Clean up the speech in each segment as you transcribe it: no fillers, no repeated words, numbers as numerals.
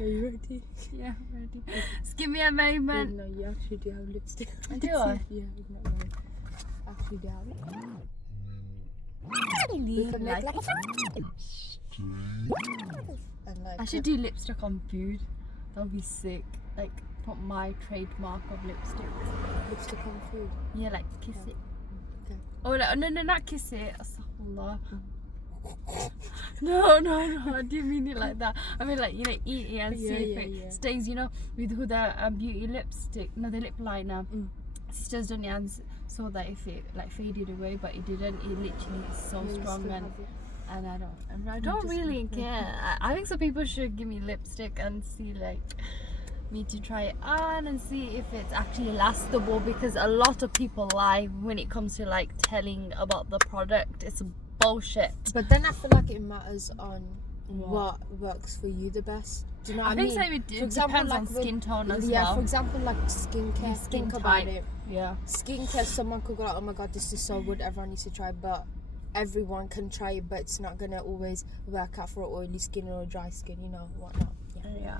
Are you ready? Yeah, I'm ready. Just give me a moment. No, you actually do have lipstick. Do I? Yeah, you're not lying. Actually do have it. We can make like and like I should do lipstick on food. That would be sick. Like, put my trademark of lipstick. lipstick on food. Yeah, like kiss it. Okay. Oh, like, no, not kiss it. Astaghfirullah. No, I didn't mean it like that. I mean, like, you know, eat it and see if it stays, you know, with Huda beauty lipstick, no, the lip liner. Sisters done it and saw that if it like faded away, but it didn't. It literally is so strong, and I don't really care. I think some people should give me lipstick and see, like, me to try it on and see if it's actually lastable, because a lot of people lie when it comes to like telling about the product. It's bullshit. But then I feel like it matters on what works for you the best. Do you know what I mean? I think so. It depends on skin tone as well. Yeah, for example, like skincare. Skin Think type. about it. Yeah. Skincare, someone could go like, oh my god, this is so good, everyone needs to try, but everyone can try it, but it's not gonna always work out for oily skin or dry skin, you know, whatnot. Yeah.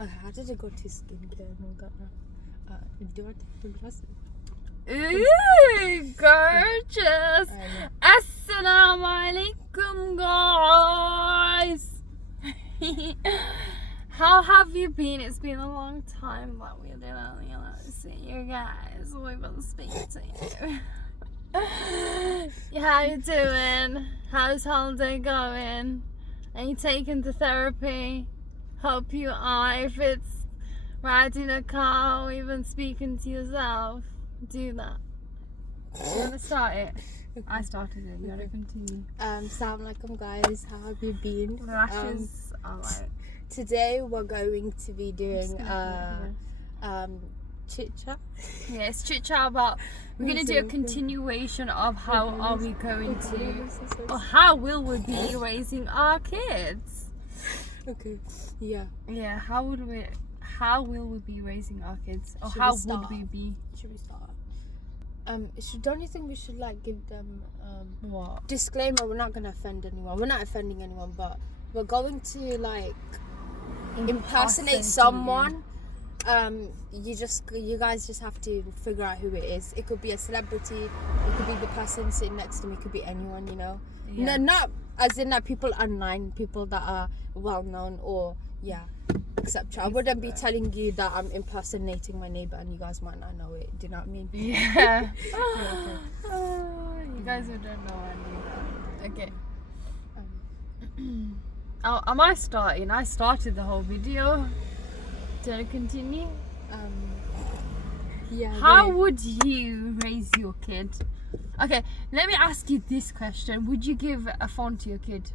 Okay, how did I go to skincare and all that now? Do I take the glasses? Ooh, gorgeous. Assalamu alaikum, guys. How have you been? It's been a long time that we didn't, you know, see you guys. We've been speaking to you. How you doing? How's holiday going? Are you taking the therapy? Hope you are. If it's riding a car or even speaking to yourself, do that. You want to start it? I started it. You want to continue? Assalamu alaikum, guys. How have you been? Lashes are like... Today we're going to be doing chit chat. Yeah, it's chit chat about. We're gonna do a continuation of how are we going to, or how will we be raising our kids? Okay. Yeah. Yeah. How will we be raising our kids, or how would we be? Should we start? Don't you think we should like give them what? Disclaimer? We're not gonna offend anyone. We're not offending anyone, but we're going to like impersonate someone. You guys just have to figure out who it is. It could be a celebrity, it could be the person sitting next to me, it could be anyone, you know. No, not as in that people online, people that are well known or etc. I wouldn't be telling you that I'm impersonating my neighbor and you guys might not know it. Do you know what I mean? Yeah. Okay. You guys wouldn't know any. Okay. Oh, am I starting? I started the whole video. Do you want to continue? Yeah. How would you raise your kid? Okay, let me ask you this question. Would you give a phone to your kid?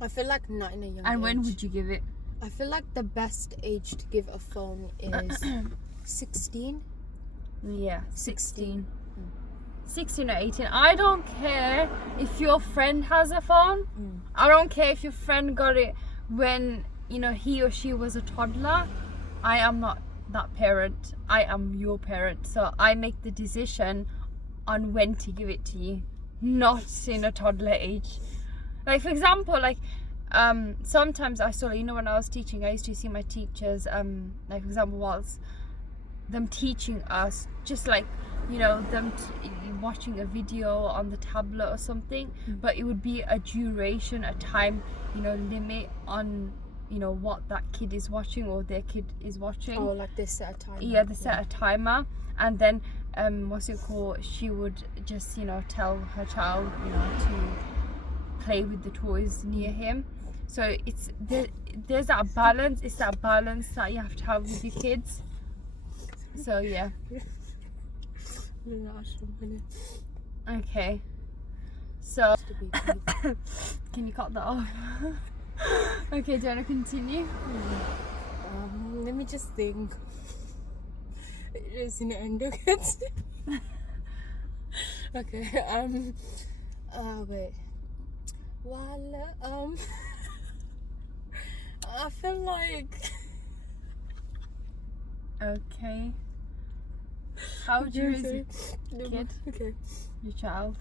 I feel like not in a young age. And when would you give it? I feel like the best age to give a phone is 16. Yeah, 16. 16 or 18. I don't care if your friend has a phone. I don't care if your friend got it when, you know, he or she was a toddler. I am not that parent. I am your parent. So I make the decision on when to give it to you, not in a toddler age. Like, for example, like sometimes I saw, you know, when I was teaching, I used to see my teachers, like, for example, whilst them teaching us, just like, you know, them watching a video on the tablet or something, but it would be a duration, a time, you know, limit on, you know, what that kid is watching or their kid is watching. Oh, like they set a timer. Yeah, they set a timer, and then she would just, you know, tell her child, you know, to play with the toys near him. So it's there's that balance. It's that balance that you have to have with your kids. So yeah. Okay. So can you cut that off? Okay, do you want to continue? Let me just think. Raising endo kids. Okay. Wait. Well, I feel like. Okay. How would you raise your kid? Okay. Your child?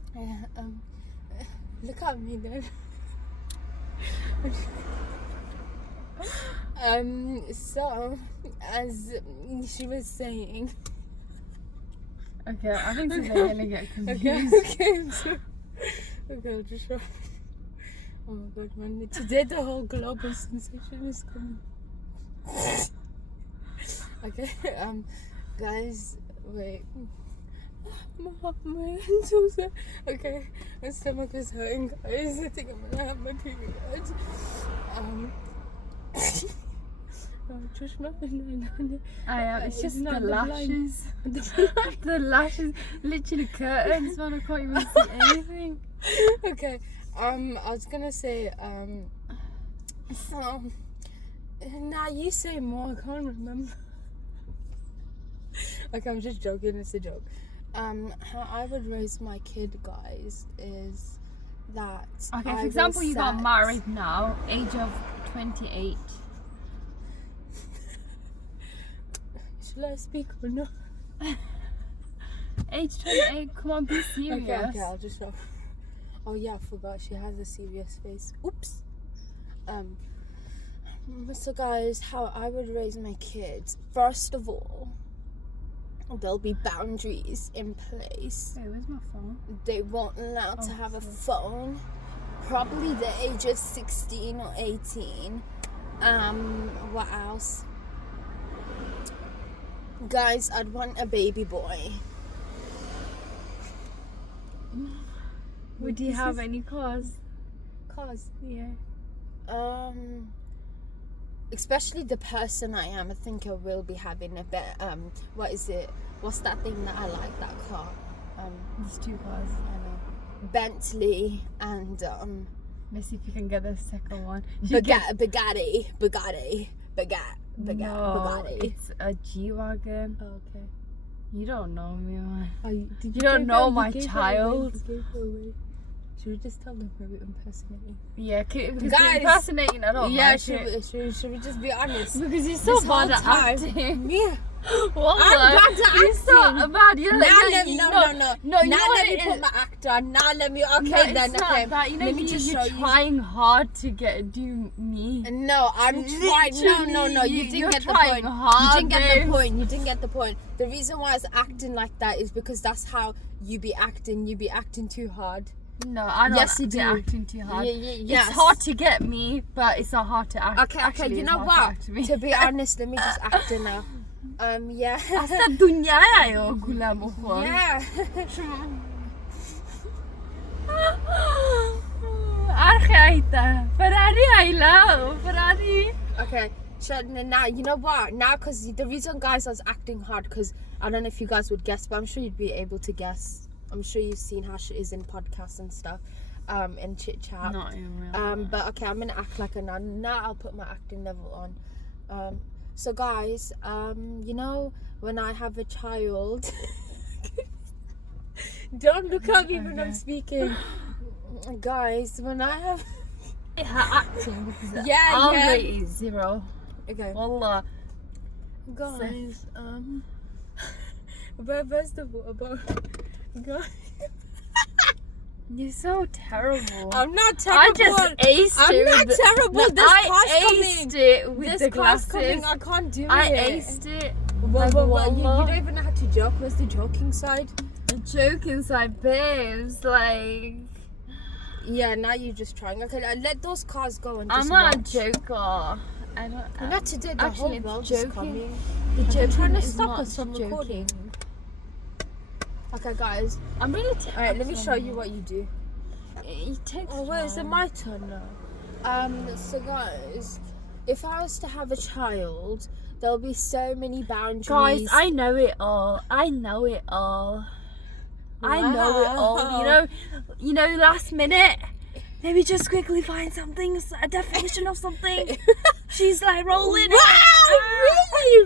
Look at me then. So as she was saying. Okay, I think they're gonna get confused. Okay, I'll just show. Oh my god, man! Today the whole global sensation is coming. Okay, guys, wait. My hands are so. Okay, my stomach is hurting, guys. I think I'm gonna have my period. Just nothing. It's just not the the lashes. The lashes, literally curtains, man. I can't even see anything. Okay, I was gonna say, so, now you say more, I can't remember. Okay, I'm just joking, it's a joke. How I would raise my kid, guys, is that Okay, for example, you got married now, age of 28. Shall I speak or no? Age 28, come on, be serious. Okay, I'll just show. Oh yeah, I forgot, she has a serious face. Oops. So guys, how I would raise my kids, first of all, there'll be boundaries in place. Hey, where's my phone? They won't allow to have a phone, probably the age of 16 or 18. What else? Guys, I'd want a baby boy. Would you have any cars? Cause Yeah. Especially the person I am, I think I will be having a bit. What is it? What's that thing that I like? That car. There's 2 cars. I know. Bentley and Let's see if you can get the second one. Bugatti. No, it's a G-Wagon. Oh, okay. You don't know me, man. You don't know my child. Should we just tell them we're impersonating? Yeah, because Guys, impersonating, I don't like it. Should we just be honest? Because you're so This bad at whole time- acting. Yeah. What? I'm bad at You're so acting. bad. You're like, No. No, you Now know what let me it put is? my act on. Now let me. Okay, No, then. it's Okay. not that. You know, let me just show you're you. trying hard to do me. No, I'm trying. No. You didn't You're get the trying point. hard, You didn't get babe. the point. You didn't get the point. The reason why I was acting like that is because that's how you be acting. You be acting too hard. No, I don't. Yes, you be do. acting too hard. Yes. It's hard to get me, but it's not hard to act. Okay. Actually, You it's know hard what? to act me. To be honest, let me just act it now. Yeah. Asta dünyaya yok ulan bu konu. Yeah. Arkayta. Ferrari ayla. Ferrari. Okay. So now you know what? Now, because the reason, guys, I was acting hard, because I don't know if you guys would guess, but I'm sure you'd be able to guess. I'm sure you've seen how she is in podcasts and stuff, and chit chat. Not in real life. But okay, I'm gonna act like a nun. Now I'll put my acting level on. So guys, you know, when I have a child, don't look at me when I'm speaking. Guys, when I have Her acting because Yeah, I'll yeah. rate it 0. okay, Wallah. guys, but first of all, guys, You're so terrible. I'm not I terrible. just aced I'm it. not with terrible. No, This I class aced coming. it with This the class glasses. coming, I can't do I it. aced it. Well, you Wallah. don't even know how to joke. Where's the joking side? The joke inside, babes. Like, Yeah, now you're just trying. Okay, let those cars go and I'm just not watch. a joker. I don't. Not today. The Actually, whole it's world is joking. coming. The They're joking trying to is stop not us from joking. recording. Okay, guys. I'm really All right, let me show you what you do. It takes. Oh, wait, is it time. my turn now? So guys, if I was to have a child, there'll be so many boundaries. Guys, I know it all. I know it all. I know it all. You know, last minute. Let me just quickly find something, a definition of something. She's like rolling. Wow,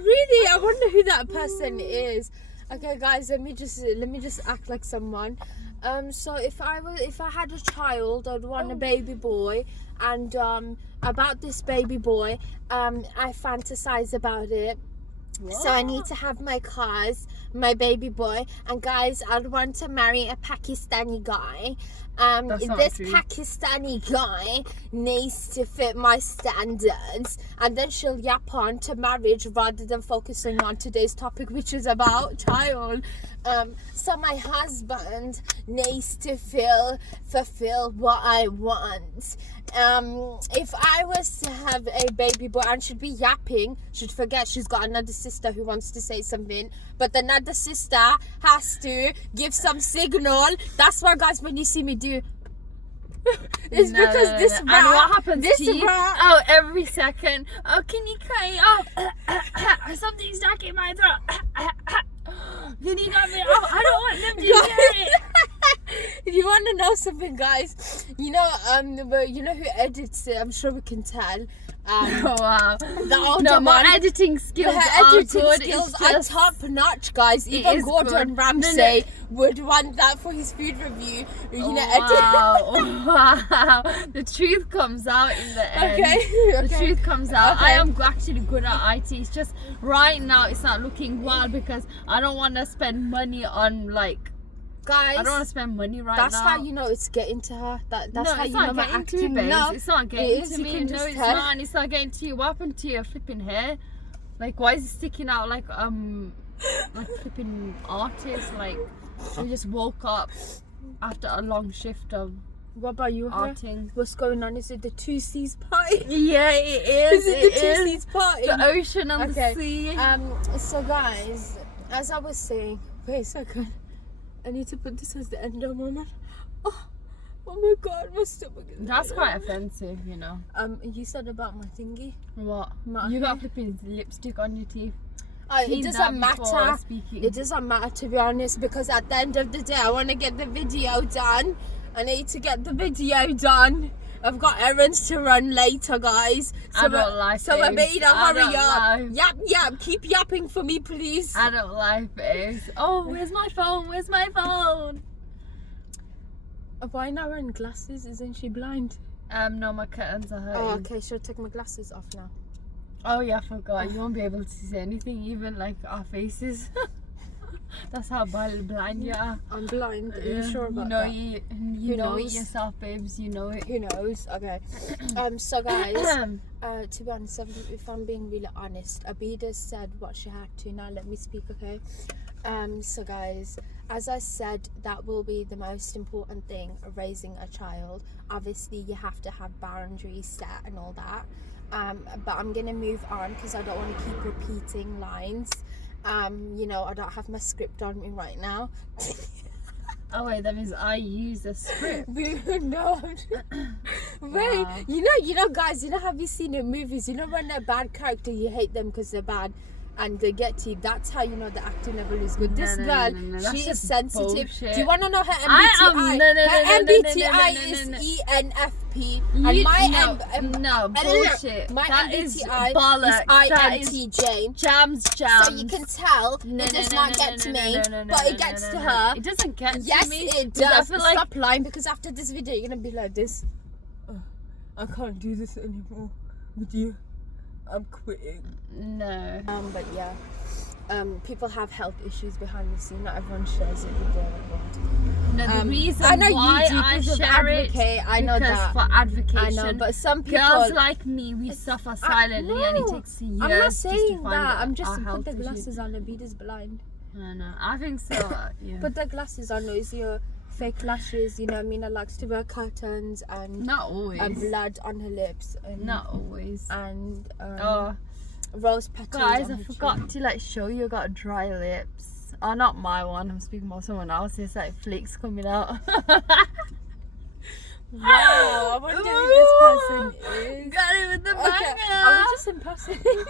really? I wonder who that person is. Okay, guys, let me just act like someone. So if I had a child, I'd want a baby boy, and about this baby boy, I fantasize about it. So I need to have my cars, my baby boy, and guys, I'd want to marry a Pakistani guy. This true. Pakistani guy needs to fit my standards, and then she'll yap on to marriage rather than focusing on today's topic, which is about child. So my husband needs to fulfill what I want. If I was to have a baby boy and she'd be yapping, she'd forget she's got another sister who wants to say something, but another sister has to give some signal. That's why, guys, when you see me do it's because this rat, and what happens this to you? rat, Oh, every second. Oh, can you cut it off? Something's stuck in my throat. Can you cut me off? I don't want them to hear it. You want to know something, guys? You know who edits it? I'm sure we can tell. Oh, wow. The older No, my man. editing skills Her are editing good. skills It's are just, top notch, guys. Even is Gordon good. Ramsay would want that for his food review. You know, wow. The truth comes out in the end. Okay. The truth comes out. Okay. I am actually good at IT. It's just right now it's not looking well because I don't want to spend money on Guys, I don't want to spend money right that's now. how you know it's getting to her. That's no, how it's you know not my getting acting. to you, babes. No, it's not it getting is, to you me. can No, just it's tell. not. And it's not getting to you. What happened to your flipping hair? Like, why is it sticking out like flipping artist? Like, you just woke up after a long shift of What about you, her? arting. What's going on? Is it the 2 C's party? Yeah, it is. Is it the 2 C's party? The ocean and Okay. the sea. So guys, as I was saying, wait a second. I need to put this as the endo moment. Oh my god, my stomach is That's quite offensive, you know. You said about my thingy. What? My You hair. got flipping lipstick on your teeth. It Clean doesn't that before matter. speaking. It doesn't matter, to be honest, because at the end of the day, I want to get the video done. I need to get the video done. I've got errands to run later, guys. So Adult life, So I babes. better hurry Adult up. life. Yap. Keep yapping for me, please. Adult life is. Oh, where's my phone? Where's my phone? Why not wearing glasses? Isn't she blind? No, my curtains are hurting. Oh, okay. Should I take my glasses off now? Oh yeah, I forgot. You won't be able to see anything, even like our faces. That's how blind you are. I'm blind. Are you sure about that? You Who know it knows? yourself, babes. You know it. Who knows? Okay. So guys, to be honest, if I'm being really honest, Abida said what she had to. Now let me speak, okay? So guys, as I said, that will be the most important thing of raising a child. Obviously, you have to have boundaries set and all that. But I'm gonna move on because I don't want to keep repeating lines. I don't have my script on me right now. Oh wait, that means I use a script. No, wait. Wow. You know, guys. Have you seen in movies? When they're bad character, you hate them because they're bad, and they get to you. That's how you know the acting level is good. This No, girl, that's she is just sensitive. bullshit. Do you want to know her MBTI? Her MBTI is ENFP, and my bullshit. My That is MBTI bollocks. That is INTJ. Jams. So you can tell it does not get to me, but it gets to her. It doesn't get Yes, to me. it because does. I feel like Stop lying, because after this video, you're gonna be like this. I can't do this anymore with you. I'm quitting. no. But yeah, people have health issues behind the scene. Not everyone shares it with the world. No, the reason I know why you do, I because of share it advocate. I know because that. for advocation. I know, but some people. Girls like me, we suffer silently, and it no, takes years I'm not just to saying find that. out I'm just our put health the issues. glasses on. Abida's blind. I know. I think so. Yeah. Put the glasses on. It's your fake lashes. Mina likes to wear curtains and Not always. blood on her lips. And, Not always. And Oh, rose petals. guys, on I her forgot chin. to show you. I got dry lips. Oh, not my one. I'm speaking about someone else. It's like flakes coming out. Wow, I wonder who this person is. Got it with the banger. Okay, I was just impersonating.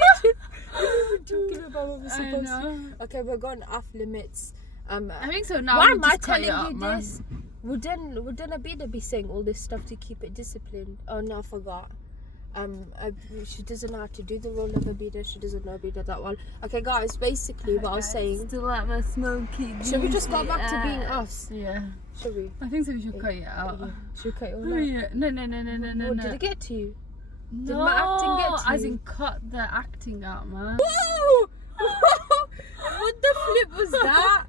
We were talking about what we're I supposed to. know. Okay, we're going off limits. I think so. Now Why we am I just cut telling it up, you man. this? Wouldn't Abida be saying all this stuff to keep it disciplined? Oh no, I forgot. She doesn't know how to do the role of Abida. She doesn't know Abida that well. Okay, guys. Basically, what I was saying. Still like my smoky. Should we just go juicy back to being ass. us? Yeah. Should we? I think so. We should cut it out. Yeah. Should we cut it all Oh, out? yeah. No. What, did it get to you? No, my acting get to as you? in cut the acting out, man. Woo! flip was that?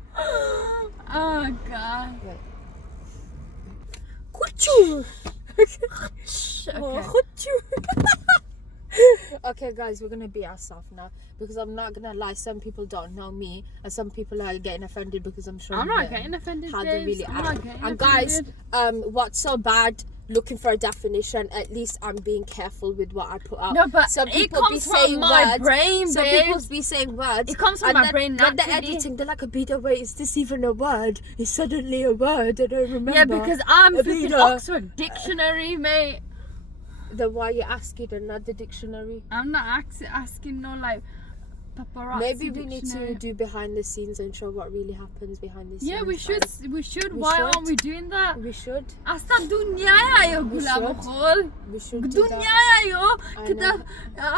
Oh god. Wait. Kuchu. Okay. Okay, guys, we're gonna be ourselves now because I'm not gonna lie. Some people don't know me, and some people are getting offended because I'm showing I'm not them getting offended, how they babes. really I'm are. not getting And guys, offended. what's so bad? Looking for a definition. At least I'm being careful with what I put out. No, but some it people comes be from saying my words. brain, Some babe. people be saying words. It comes from and my then brain when they're naturally. editing, they're like, Abida, wait, is this even a word? It's suddenly a word. I don't remember. Yeah, because I'm flipping Abida. Oxford Dictionary, mate. Then why you asking another dictionary? I'm not asking no like paparazzi. Maybe we dictionary. need to do behind the scenes and show what really happens behind the scenes. Yeah, we should. guys. We should. We Why should. aren't we doing that? We should. Asta dunya ya We gula should. bukol. We should do Dunya that. ya yo. I Kita know.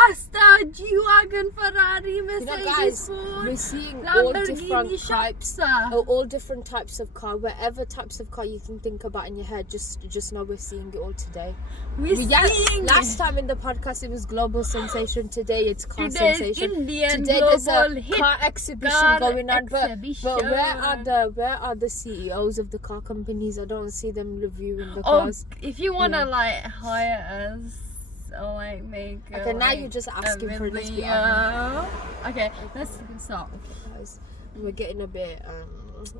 asta G-Wagon Ferrari You know, Mercedes guys, Ford we're seeing all different Lamborghini types. Shopsa. All different types of car, whatever types of car you can think about in your head, just know we're seeing it all today. We're seeing last time in the podcast it was global sensation. Today it's car Today's sensation. Indian Today there's global a hit car exhibition car going on, but exhibition. where are the CEOs of the car companies? I don't see them reviewing the Oh, cars. if you wanna Yeah. like hire us or like make Okay, now you're just asking for it, let's be honest. Okay, let's stop. Guys, we're getting a bit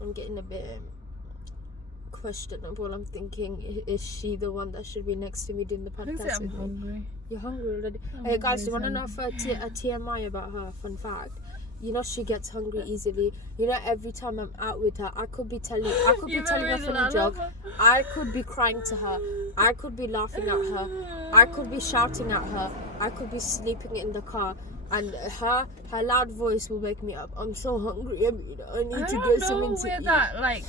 I'm getting a bit questionable. I'm thinking, is she the one that should be next to me doing the podcast I'm with me? hungry. You're hungry already. I'm Hey guys, do you want hungry, to know a TMI about her? Fun fact. You know she gets hungry easily. You know every time I'm out with her, I could be telling her funny joke. I could be crying to her. I could be laughing at her. I could be shouting at her. I could be sleeping in the car. And her loud voice will wake me up. I'm so hungry. I need to get something to eat. That like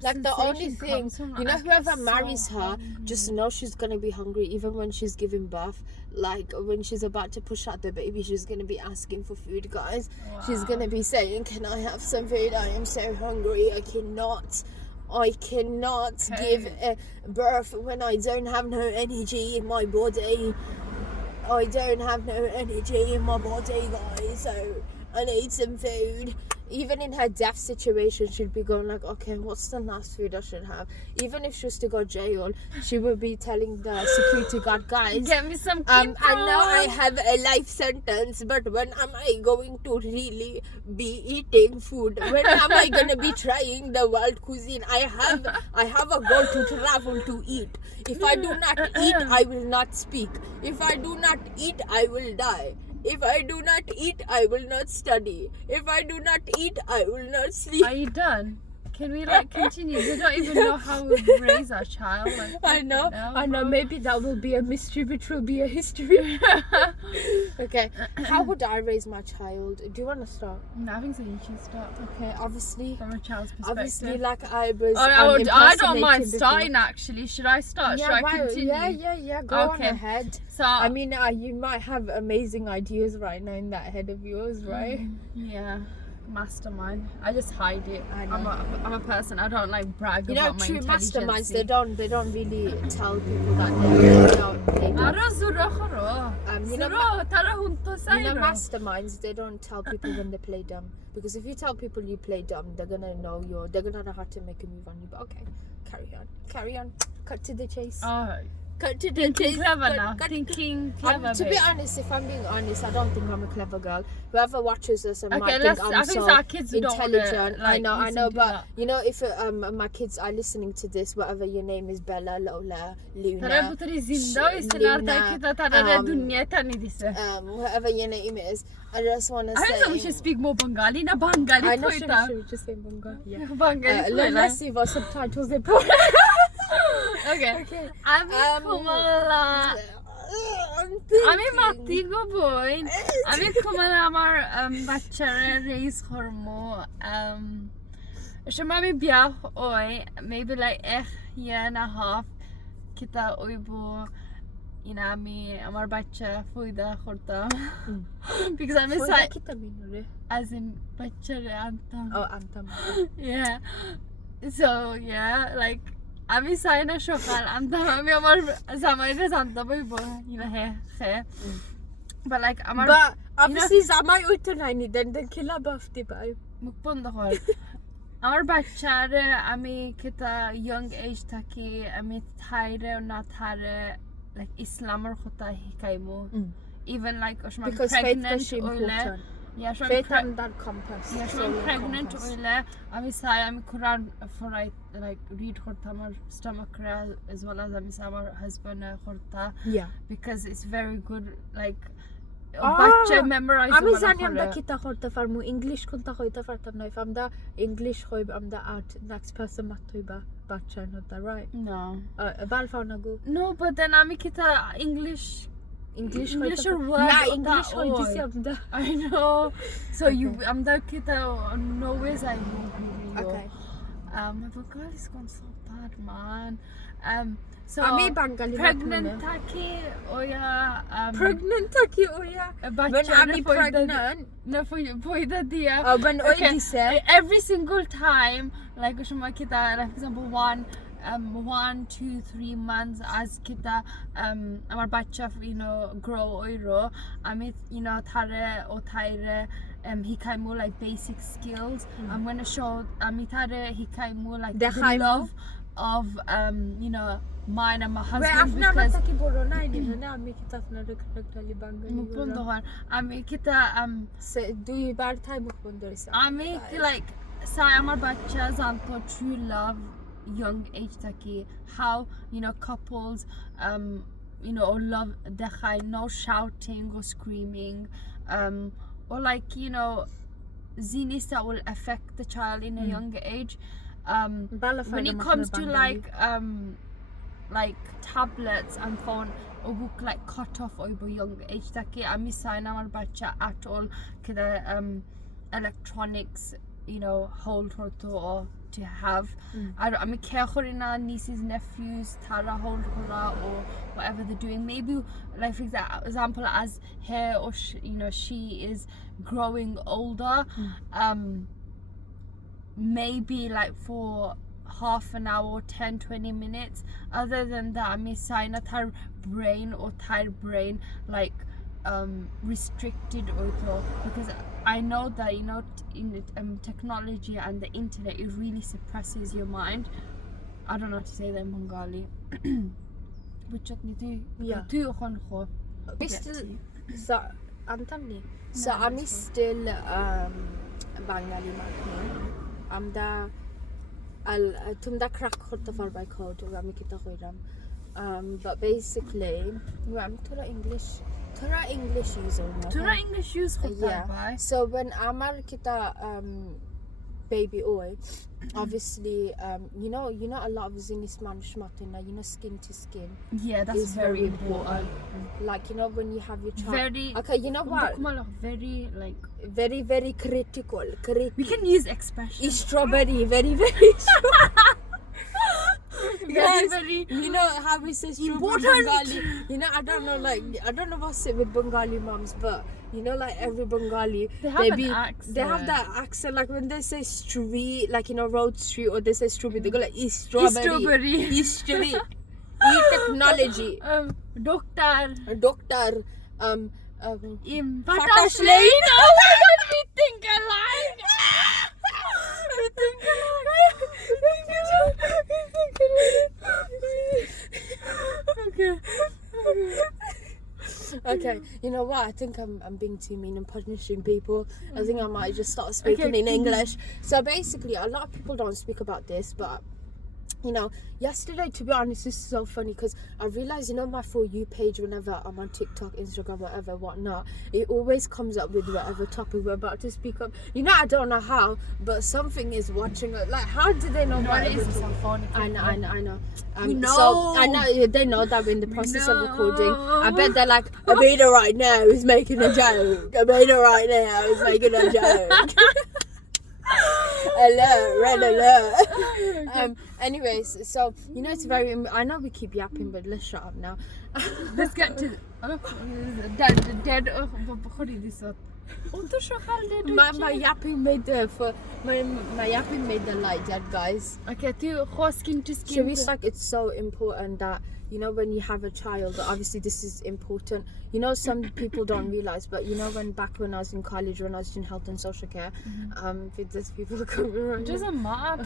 The only sensation thing, comes from, you know, I get whoever so marries her, hungry. just know she's gonna be hungry even when she's giving birth. Like when she's about to push out the baby, she's gonna be asking for food, guys. She's gonna be saying, "Can I have some food? I am so hungry. I cannot give birth when I don't have no energy in my body. I don't have no energy in my body, guys. So I need some food." Even in her death situation, she'd be going like, okay, what's the last food I should have? Even if she was to go jail, she would be telling the security guard, guys, get me some I know I have a life sentence, but when am I going to really be eating food? When am I gonna be trying the world cuisine? I have a goal to travel to eat. If I do not eat, I will not speak. If I do not eat, I will die. If I do not eat, I will not study. If I do not eat, I will not sleep. Are you done? Can we like continue? They don't even know how we raise our child. Like, I know. bro. Maybe that will be a mystery, which will be a history. Okay, how would I raise my child? Do you want to start? No, I think so. You should start Okay, obviously. from a child's perspective. Obviously, like I was. I don't mind impersonating starting before. actually. Should I start? Yeah, Should I why- continue? yeah. Go Okay. on ahead. So I mean, you might have amazing ideas right now in that head of yours, right? yeah, mastermind. I just hide it. I know. I'm a person. I don't like brag You know, about my true intelligence. masterminds, they don't really tell people that they're not. You know, masterminds, they don't tell people when they play dumb, because if you tell people you play dumb, they're gonna know how to make a move on you. But okay, carry on. Cut to the chase. Cut to the Thinking chase. clever Cut- now. cut- Thinking clever. To be babe. honest, if I'm being honest, I don't think I'm a clever girl. Whoever watches us Okay, might let's. think I I'm think so our kids don't wanna, intelligent. like, I listen know, to but that. you know, if my kids are listening to this, whatever your name is, Bella, Lola, Luna, Tara zinda Luna, kita tara dunya tani dise. whatever your name is, I just want to I think we say. should speak more Bengali na Bengali I know koita. should just say Bengali. Yeah. Bengali Let's see what subtitles they put. Okay. Okay. আমি কমলা আমি মাতি গো বোন আমি কমলা আমার বাচ্চারে raise করমু সময় আমি বিয়া হয় maybe like a year and a half কিতা ওইবো ইনা আমি আমার বাচ্চা ফয়দা করতাম because আমি as in বাচ্চারে আনতাম Oh, Antam. yeah so yeah like আমি চাই না সকাল আনতাম আমি আমার জামাইরে জানতাম হইব হে but like আমার But obviously, Zamai Utanani, then the killer buffed by. মুখ বন্ধ কর আমার বাচ্চার আমি কিতা young age থাকি আমি থাইরে না থারে like ইসলামের কথা শিকাইমু even like I'm pregnant oile yeah so faith and that compass yeah so I'm pregnant oile আমি চাই আমি Quran পড়াই like read করতে আমার stomach as well as আমি আমার husband করতে yeah because it's very good like বাচ্চা মেমোরাইজ আমি জানি আমরা কিতা করতে পারমু ইংলিশ কোনটা কইতে পারতাম না if I'm the English হইব I'm the art next person mat হইবা বাচ্চা not that right no balfa na go no but then আমি কিতা English or word yeah English হইছে আমরা I know so okay. You I'm the kita no ways I won't okay my vocal is gone so bad man so আমি বাঙালি pregnant থাকি ওয়া pregnant থাকি ওয়া when আমি pregnant no for the dia when ওই দিছে every single time like সময় kita like for example 1 2 3 months as kita আমার বাচ্চা you know grow oiro আমি you know thare o thaire hikaimu like basic skills I'm going to show ami thare hikaimu like the love of you know mine and my husband because কি বড় না দিন না আমি কিতা আপনার খালি বাঙালি মুখ বন্ধ কর আমি কিতা দুইবার থাই মুখ বন্ধ হইছে আমি like সাই আমার বাচ্চা জানতো true love young age taki how you know couples you know or love dekhai no shouting or screaming or like you know zinis that will affect the child in a younger age when it comes to like tablets and phone or book like cut off over young age taki ami sign amar bacha at all kida electronics you know hold her to have I mean care korina nieces nephews tara hold kora or whatever they're doing maybe like for example as her or you know she is growing older maybe like for half an hour 10-20 minutes other than that I mean sign at her brain or tired brain like restricted also because I know that you know in technology and the internet it really suppresses your mind I don't know how to say that in Bengali but yeah so I'm still Bengali makni amda tumda crack korte parbai code ami kita koiram but basically I'm thora English use yeah so when amar kita baby oil obviously you know a lot of zinis manishmatina you know skin to skin yeah that's very important like you know when you have your child very okay you know what very like very critical we can use expressions strawberry very very you know how we say strawberry Bengali you know I don't know what's it with Bengali moms but you know like every Bengali they have that accent like when they say street like you know road street or they say strawberry they go like strawberry technology doctor Fatash lane oh my god we think alike okay you know what I think I'm being too mean and punishing people I think I might just start speaking in English so basically a lot of people don't speak about this but you know yesterday to be honest this is so funny because I realized you know my For You page whenever I'm on TikTok Instagram whatever whatnot it always comes up with whatever topic we're about to speak up you know I don't know how but something is watching it like how do they know what it is so funny I know we know so I know they know that we're in the process of recording I bet they're like Abida right now is making a joke Abida right now is making a joke red alert anyways so you know it's very I know we keep yapping but let's shut up now let's get to dead My yapping made the light dead, guys. Okay, tu khos skin to skin. So it's like it's so important that, you know, when you have a child, obviously this is important. You know, some people don't realize, but you know, when I was in college, when I was in health and social care, there's people coming around. It doesn't matter.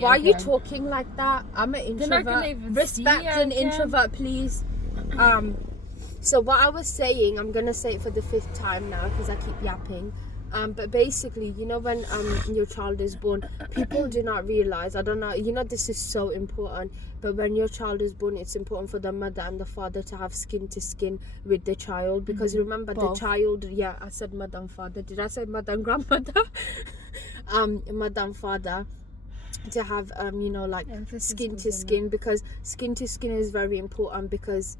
Why are you talking like that? I'm an introvert. Respect an introvert, please. So what I was saying, I'm gonna say it for the 5th time now because I keep yapping. But basically, you know, when your child is born, people do not realize, I don't know, you know, this is so important, but when your child is born, it's important for the mother and the father to have skin to skin with the child, because remember, the child, I said mother and father, did I say mother and grandmother? Mother and father, to have you know, like skin to skin, because skin to skin is very important, because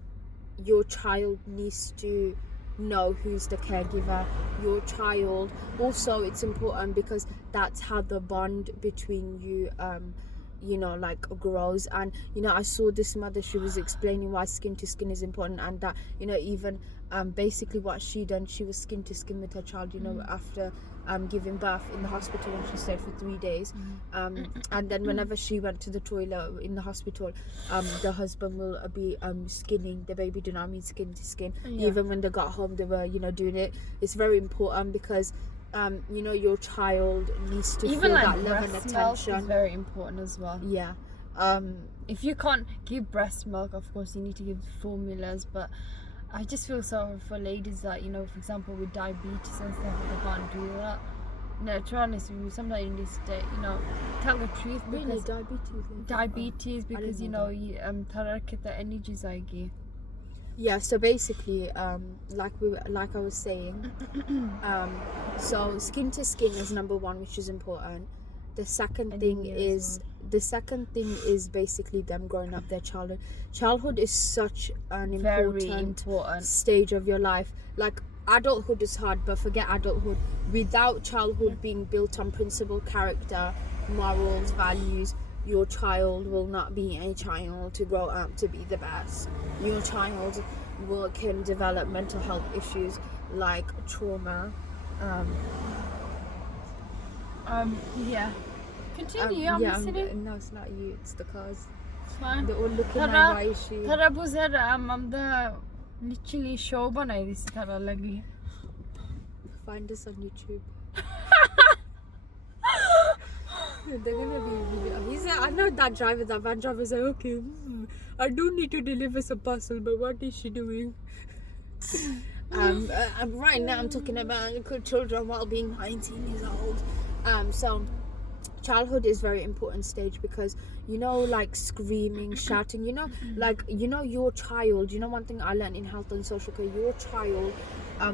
your child needs to know who's the caregiver. Your child also, it's important because that's how the bond between you you know, like grows. And you know, I saw this mother, she was explaining why skin to skin is important, and that, you know, even basically what she done, she was skin to skin with her child, you know, after giving birth in the hospital, when she stayed for 3 days, and then whenever she went to the toilet in the hospital, the husband will be skinning the baby. Do not mean skin to skin. Even when they got home, they were, you know, doing it. It's very important because you know, your child needs to even feel like that love and breast attention. milk is very important as well. If you can't give breast milk, of course you need to give formulas, but I just feel sorry for ladies that, you know, for example with diabetes and stuff, they can't do that. No, to be honest with you, sometimes you need to, you know, tell the truth. Really, diabetes, because you know, you the energies I give. Yeah, so basically, like I was saying, so skin to skin is number 1, which is important. The second thing is basically them growing up their childhood. Childhood is such an important stage of your life. Like, adulthood is hard, but forget adulthood. Without childhood being built on principle, character, morals, values, your child will not be a child to grow up to be the best. Your child can develop mental health issues like trauma. Continue, I'm listening. No, it's not you, it's the cars. It's fine. They're all looking like, why is she? I'm the literally show banai this tarah lagi. Find us on YouTube. They're gonna be. He said, I know that driver, that van driver said, okay, I do need to deliver some parcel, but what is she doing? Right now I'm talking about children while being 19 years old. So childhood is very important stage, because, you know, like screaming, shouting, you know, like, you know, your child, you know, one thing I learned in health and social care, your child,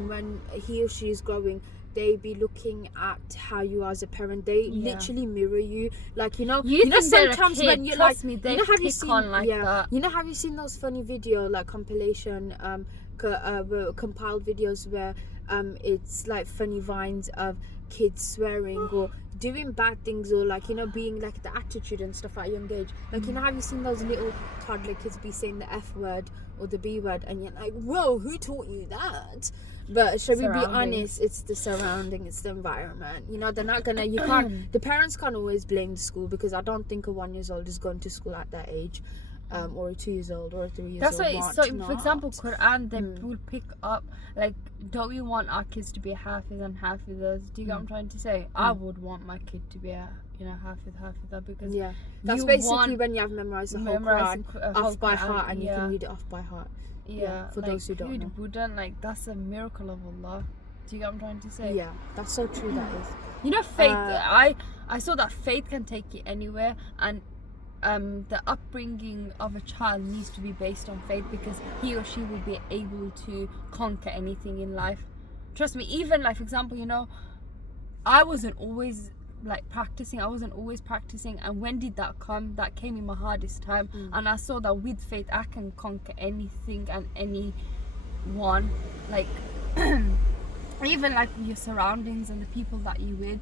when he or she is growing, they be looking at how you are as a parent. They literally mirror you. Like, you know sometimes when you like, me, they you know, have you seen that. You know, have you seen those funny video, like compilation compiled videos where it's like funny vines of kids swearing or doing bad things, or like, you know, being like the attitude and stuff at a young age. Like, you know, have you seen those little toddler kids be saying the F word or the B word, and you're like, whoa, who taught you that? But shall we be honest, it's the surrounding, it's the environment. You know, they're not gonna, you can't, the parents can't always blame the school, because I don't think a 1-year-old is going to school at that age, or a 2-year-old or a 3-year-old. That's why it's so, for example, Quran, they will pick up, like, don't we want our kids to be hafiz and hafizas? Do you get what I'm trying to say? I would want my kid to be a, you know, hafiza, because that's basically when you have memorized the whole Quran off by heart, and you can read it off by heart. For like, those who don't know. Wouldn't, like, that's a miracle of Allah. Do you get what I'm trying to say? Yeah, that's so true. That is. You know, faith. I saw that faith can take you anywhere, and the upbringing of a child needs to be based on faith, because he or she will be able to conquer anything in life. Trust me. Even, like, for example, you know, I wasn't always practicing, and when did that come? That came in my hardest time, and I saw that with faith I can conquer anything and anyone. Like, even like your surroundings and the people that you with.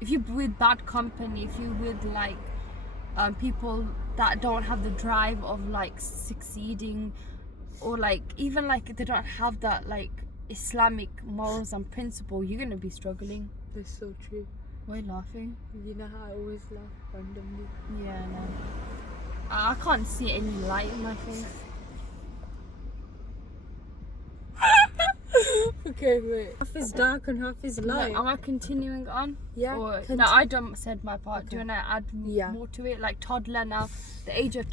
If you're with bad company, if you're with like people that don't have the drive of like succeeding, or like even like they don't have that like Islamic morals and principle, you're gonna be struggling. That's so true. Why are you laughing? You know how I always laugh randomly. Yeah, no. I can't see any light in my face. Okay, wait. Half is dark and half is light. Am I continuing on? Yeah. Or, no, I don't said my part. Do you wanna add Yeah. more to it? Like toddler now, the age of.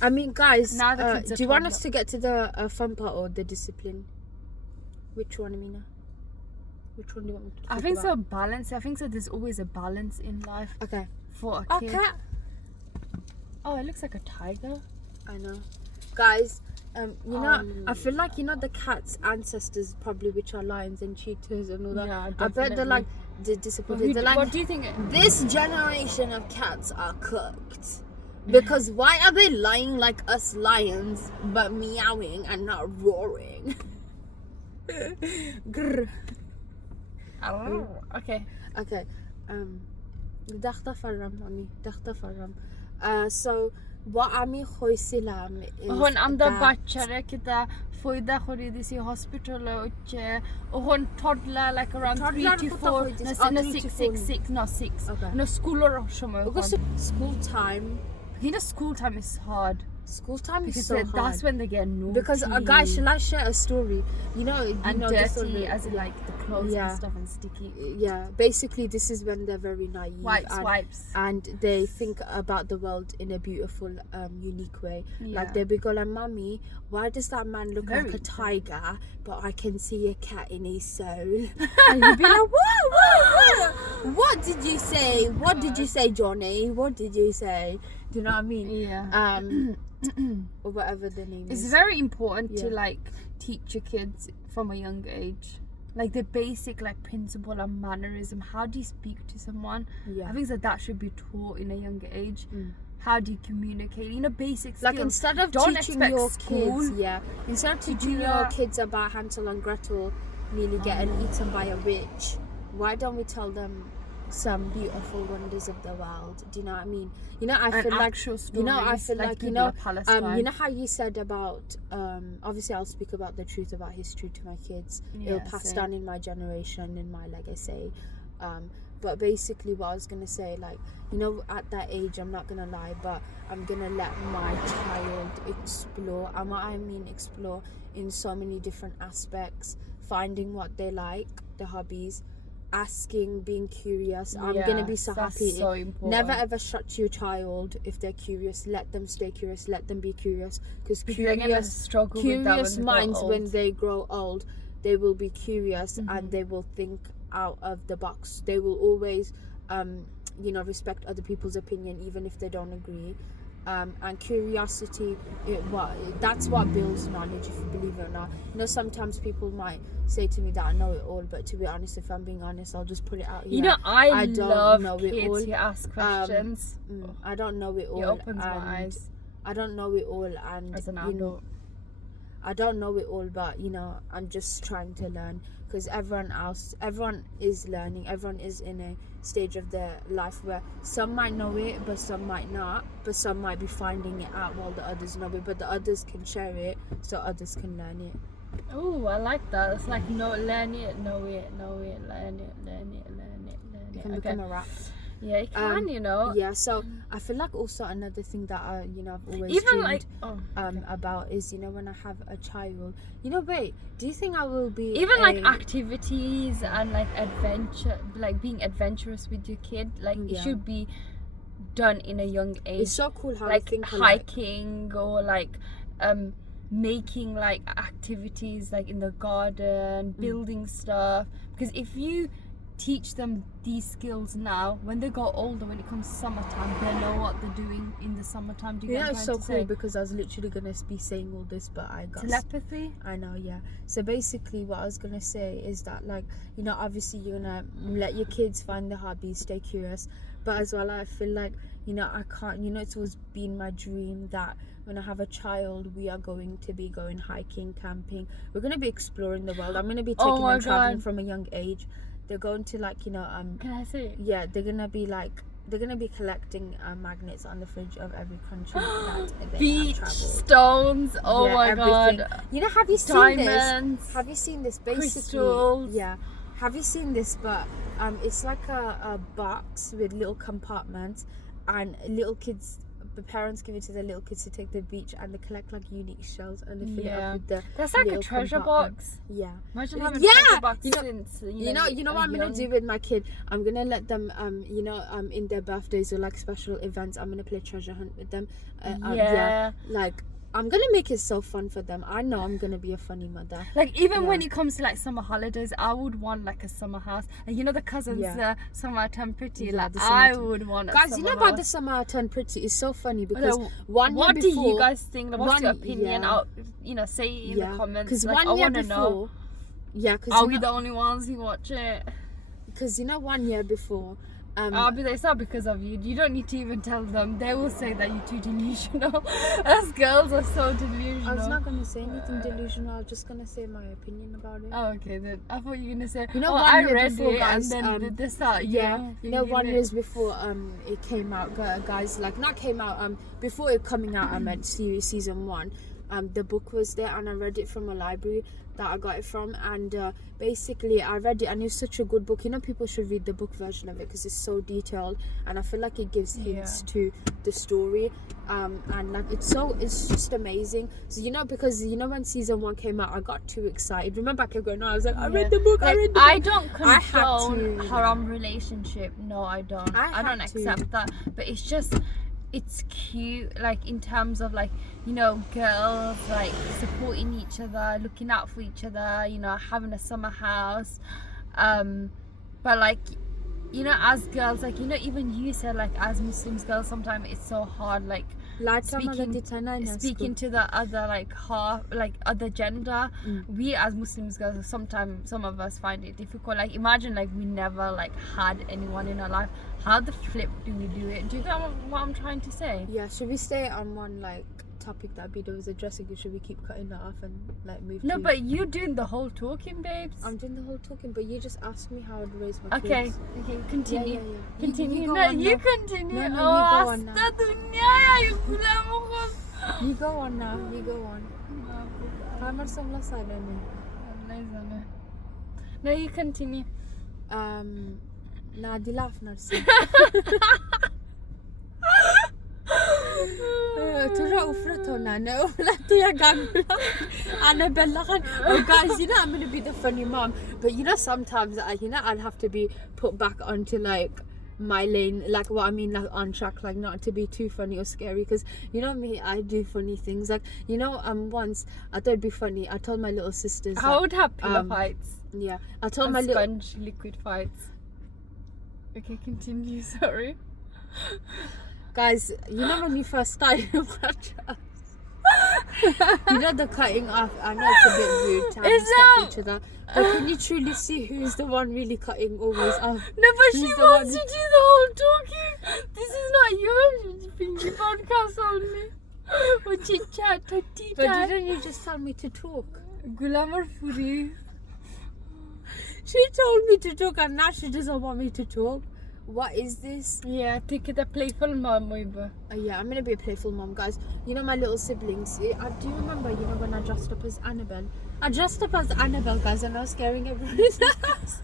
I mean, guys, Now the kids are do you want toddler. us to get to the fun part or the discipline? Which one, Amina? Which one do you want me to talk I think about? so. Balance. I think so. There's always a balance in life Okay. for a Oh, kid. cat. Oh, it looks like a tiger. I know. Guys, you know, I feel like, you know, the cat's ancestors probably, which are lions and cheetahs and all that. Yeah, I bet they're like, disappointed. They're like, what do you think? this generation of cats are cooked. Because why are they lying like us lions, but meowing and not roaring? Grr. Okay. Okay. Dakhta faram, Ami. Dakhta faram. So, what Ami khoisilam is Hon andra that- bachare kita foida khoridisi hospital oche. Hon toddler like around Toddler 3 to kota 4. khoidis. No, Oh, 3 to 6. No, 6. Okay. No, school or shumo. Because school time School time is hard. School time is Because so hard. that's when they get naughty. Because guys, shall I share a story? You know, and this sort of- dirty, as in like the clothes Yeah. and stuff and sticky. yeah. Basically, this is when they're very naive Wipes. and they think about the world in a beautiful, unique way. Yeah. Like they'll be going, "Mummy, why does that man look Very like a tiger, but I can see a cat in his soul?" And you'd be like, "What? What did you say? What did you say, Johnny? What did you say?" Do you know what I mean? Yeah. Or whatever the name It's is. very important to Yeah. like teach your kids from a young age, like the basic like principle and mannerism. How do you speak to someone? Yeah. I think that should be taught in a younger age. Mm. How do you communicate? You know, basic skills. Like instead of Don't teaching expect your school kids, instead of teaching do your that. kids about Hansel and Gretel nearly getting eaten by a witch, why don't we tell them some beautiful wonders of the world? Do you know what I mean? You know, I And feel like actual you know, I stories, feel like you people know, of Palestine. you know how you said about obviously I'll speak about the truth about history to my kids. It'll Yeah, pass same. down in my generation, in my legacy. But basically what I was gonna say, like, you know, at that age, I'm not gonna lie, but I'm gonna let my child explore, and what I mean explore in so many different aspects, finding what they like, the hobbies, asking, being curious. I'm gonna be so that's happy. so important. Never ever shut your child if they're curious. Let them stay curious. Let them be curious, because Because they're gonna struggle with that curious when they grow minds, when old. they grow old, they will be curious Mm-hmm. and they will think out of the box. They will always respect other people's opinion even if they don't agree. And curiosity, that's what builds knowledge, if you believe it or not. You know, sometimes people might say to me that I know it all, but to be honest, if I'm being honest, I'll just put it out here. You know, I don't love know it all. kids who ask questions. I don't know it all. It opens my and eyes I don't know it all, and as an you know, adult. I don't know it all, but you know, I'm just trying to learn, because everyone is learning. Everyone is in a stage of their life where some might know it, but some might not. But some might be finding it out while the others know it. But the others can share it, so others can learn it. Oh, I like that. It's like learn it, know it, learn it, learn it, learn It it. can Okay. become a rap. Yeah, you can, you know. Yeah, so I feel like also another thing that I've always Even dreamed like about is, you know, when I have a child, you know, wait, do you think I will be even like activities and like adventure, like being adventurous with your kid, like it Yeah. should be done in a young age. It's so cool how like I think hiking or like making like activities like in the garden, building stuff. Because if you teach them these skills now, when they go older, when it comes summertime, they know what they're doing in the summertime. Do you get what I'm it's trying so to cool say? because I was literally gonna be saying all this, but I got Telepathy. I know, yeah. So basically what I was gonna say is that, like, you know, obviously you're gonna let your kids find their hobbies, stay curious, but as well I feel like, you know, I can't, you know, it's always been my dream that when I have a child, we are going to be going hiking, camping, we're gonna be exploring the world. I'm gonna be taking them traveling from a young age. They're going to, like, you know, Can I say it? yeah, they're gonna be like they're gonna be collecting magnets on the fridge of every country that they Beach have traveled. stones. Oh Yeah, my everything. god. You know, have you seen Diamonds. this? Have you seen this? Basically, Crystals. yeah. Have you seen this? But it's like a box with little compartments, and little kids. The parents give it to their little kids to take to the beach, and they collect like unique shells, and they fill it up with the. That's like a little treasure compartment. box. Yeah. Imagine having Yeah, a treasure box you know- since You know what I'm gonna do with my kid? I'm gonna let them in their birthdays or like special events, I'm gonna play treasure hunt with them. Like I'm gonna make it so fun for them. I know I'm gonna be a funny mother. Like even when it comes to like summer holidays, I would want like a summer house. And you know the cousins, summer turn pretty. Yeah, like the summer I turn- would want a Guys, summer you know house. about the summer turn pretty? It's so funny because one year What before, do you guys think? Like, what's your opinion? yeah. I'll, say it in the comments. Because Like, I one year want to know. before, yeah, Are we the only ones who watch it? because 1 year before, I'll be like, it's not because of you. You don't need to even tell them. They will say that you're too delusional. Us girls are so delusional. I was not gonna say anything delusional. I was just gonna say my opinion about it. Oh, okay then. I thought you were gonna say. One I year read before, it, guys, and then they start. Yeah, thinking years before it came out, guys, like not came out, before it coming out, I meant season 1, the book was there, and I read it from a library that I got it from, and basically I read it, and it's such a good book. People should read the book version of it because it's so detailed, and I feel like it gives hints to the story, and like it's just amazing. So because when season 1 came out, I got too excited. Remember, I kept going on. I was like, I read the book. Like, I read the book. I don't condone to. haram relationship. No, I don't. I don't accept that. But it's just, it's cute. Like in terms of like girls like supporting each other, looking out for each other. Having a summer house. But like as girls, like even you said, like as Muslims girls, sometimes it's so hard, like speaking to the other other gender. We as Muslims girls, sometimes some of us find it difficult. Like imagine like we never like had anyone in our life. How the flip do we do it? Do you get what I'm trying to say? Yeah, should we stay on one like topic that Bida was addressing, or should we keep cutting that off and like move No, to... but you're doing the whole talking, babes. I'm doing the whole talking, but you just asked me how I'd raise my Okay, kids. okay, continue. Yeah. Continue. You go No, on you now. continue. No, you go Oh, on now. asta dunia ya gula You go on now. You go on. Hamar samla silent. No, you continue. Nah, di laugh narsi. Tura ufra tona no. Tu ya gagla. Annabella kan. Oh guys, I'm gonna be the funny mom. But sometimes I'll have to be put back onto like my lane, like what I mean, like on track, like not to be too funny or scary, because me, I do funny things, like once I thought it'd be funny. I told my little sisters I would have pillow fights. Yeah, I told And my little sponge liquid fights. Okay, continue. Sorry. guys, when you first started the cutting off, I know it's a bit rude to have to stop each other, but can you truly see who's the one really cutting always off? No, but she Who's the wants one- to do the whole talking. This is not your Pinky podcast only. Or chit chat, or tea But chat. didn't you just tell me to talk? Gulamar Furi. She told me to talk, and now she doesn't want me to talk. What is this? Yeah, take it a playful mom. Yeah, I'm gonna be a playful mom, guys. My little siblings. Do you remember? When I dressed up as Annabelle? I dressed up as Annabelle, guys, and I was scaring everyone in the house.